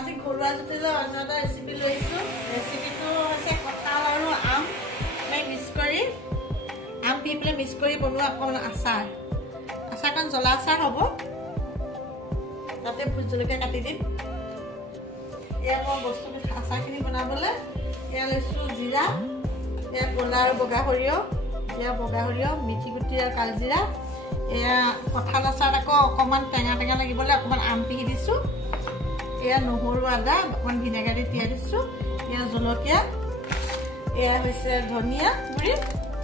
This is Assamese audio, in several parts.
আজি ঘৰুৱা জটিলৰ অন্য এটা ৰেচিপি লৈছোঁ। ৰেচিপিটো হৈছে কঁঠাল আৰু আম মিক্স কৰি আম দি পেলাই মিক্স কৰি বনোৱা অকণমান আচাৰ। আচাৰখন জ্বলা আচাৰ হ'ব। তাতে ভোট জলকীয়া কাটি দিম। এয়া মই বস্তুটো আচাৰখিনি বনাবলৈ এয়া লৈছোঁ জিৰা, এয়া ক'লা আৰু বগা সৰিয়হ, এয়া বগা সৰিয়হ, মিঠি গুটি আৰু কালজিৰা। এয়া কঁঠাল আচাৰত আকৌ অকণমান টেঙা টেঙা লাগিবলৈ অকণমান আম পিহি দিছোঁ। এয়া নহৰু আদা অকণমান ভিনেগাৰ দি তিয়াই দিছোঁ। এয়া জলকীয়া, এয়া হৈছে ধনিয়া গুড়ি,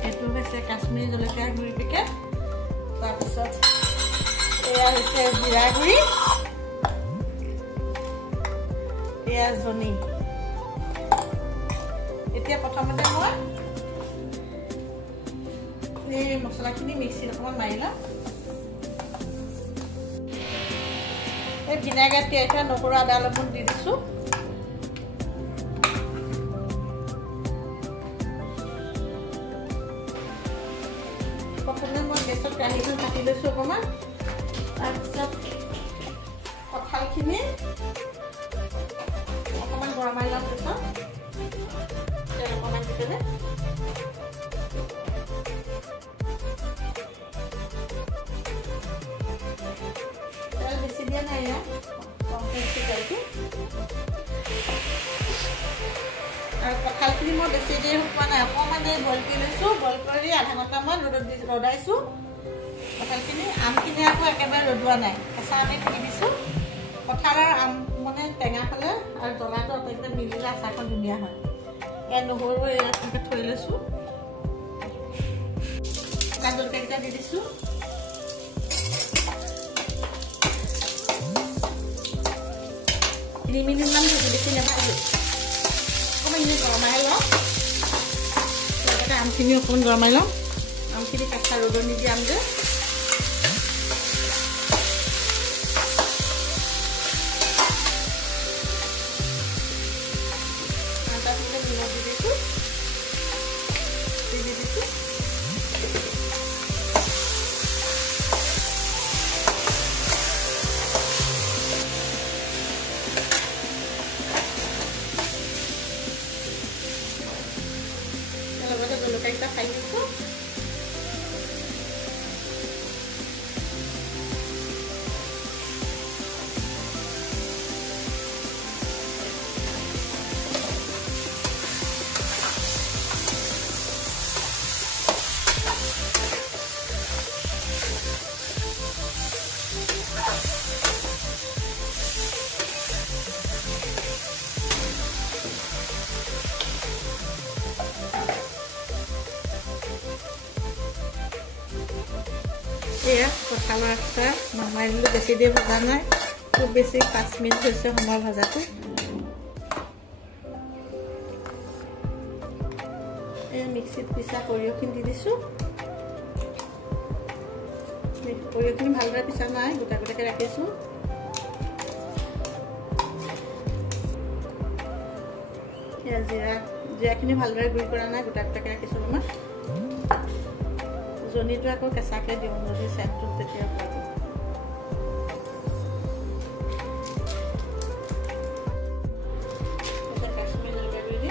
এইটো হৈছে কাশ্মীৰী জলকীয়া গুড়ি পেকেট। তাৰপিছত এয়া হৈছে জিৰা গুড়ি, এয়া জনি। এতিয়া প্ৰথমতে মই এই মছলাখিনি মিক্সিত অকণমান মাৰি লওঁ। এই ভিনেগাৰ তিয়াই থোৱা নহৰু আদা অলপমান দি দিছোঁ। প্ৰথমে মই গেছত কেৰাহীখন কাটি লৈছোঁ অকণমান। তাৰপিছত কঁঠালখিনি অকণমান গৰমাই লওঁ। পিছত তেল অকণমান দি পেলাই তেল বেছি দিয়া নাই, ইয়াত কমকৈ দিছোঁ তেলটো। আৰু কঁঠালখিনি মই বেছি দেৰি শুকোৱা নাই, অকণমান দেৰি বইল কৰি লৈছোঁ। বইল কৰি আধা ঘণ্টামান ৰ'দত ৰ'দাইছোঁ কঁঠালখিনি। আমখিনি আকৌ একেবাৰে ৰ'দোৱা নাই, কেঁচা আমে দি দিছোঁ। কঁঠাল আৰু আম মানে টেঙা খালে আৰু জ্বলাটো আটাইকেইটা মিলিলে আচাৰখন ধুনীয়া হয়। এয়া নহৰু এনেকৈ থৈ লৈছোঁ। শুকান জলকীয়াকেইটা দি দিছোঁ। তিনি মিনিটমান ভাজি বেছি নাভাজোঁ, অকণমান এনেই গৰমাই লওঁ। লগতে আমখিনি অকণমান গৰমাই লওঁ। আমখিনি কেঁচা ৰ'দত নিদি আম যে নিমখ দি দিছোঁ, দি দিছোঁ। লগতে জলকীয়াকেইটা খাই দিছোঁ। এয়া কঁঠালৰ আচাৰ নমাই দিলোঁ। বেছি দেৰি ভজা নাই, খুব বেছি 5 মিনিট হৈছে সময় ভজাটো। এয়া মিক্সিত পিছা সৰিয়হখিনি দি দিছোঁ। সৰিয়হখিনি ভালদৰে পিছা নাই, গোটা গোটাকৈ ৰাখিছোঁ। এয়া জিৰাখিনি ভালদৰে গুড়ি কৰা নাই, গোটা গোটাকৈ ৰাখিছোঁ অলপমান। জনিটো আকৌ কেঁচাকৈ দিওঁ, যদি চেণ্টটো তেতিয়া পাব। কাশ্মীৰী জলকীয়া গুড়ি দি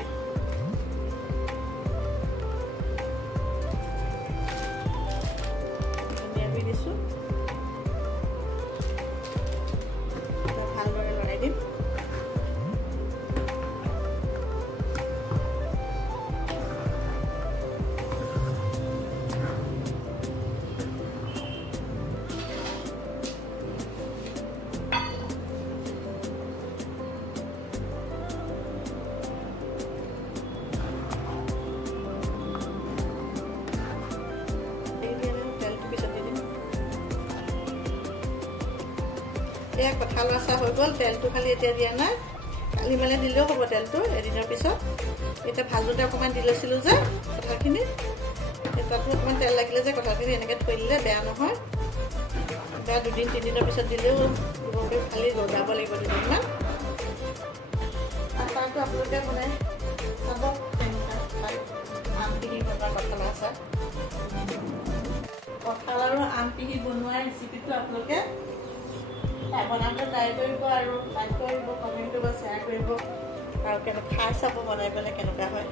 ধনিয়া গুড়ি দিছোঁ। ভালদৰে লৰাই দিম। এয়া কঁঠাল আচাৰ হৈ গ'ল। তেলটো খালি এতিয়া দিয়া নাই, কালি মানে দিলেও হ'ব তেলটো এদিনৰ পিছত। এতিয়া ভাজোঁতে অকণমান দি লৈছিলোঁ যে কঁঠালখিনি, তাতো অকণমান তেল লাগিলে যে কঁঠালখিনি এনেকৈ থৈ দিলে বেয়া নহয়। বেয়া 2-3 দিনৰ পিছত দিলেও খালি ৰ'দাব লাগিব 2 দিনমান। আচাৰটো আপোনালোকে বনাই চাব, আম পিহি বনোৱা কঁঠাল আচাৰ। কঁঠাল আৰু আম পিহি বনোৱা ৰেচিপিটো আপোনালোকে বনাওঁতে ট্ৰাই কৰিব আৰু লাইক কৰিব, কমেণ্ট কৰিব। কেনে খাই চাব বনাই পেলাই কেনেকুৱা হয়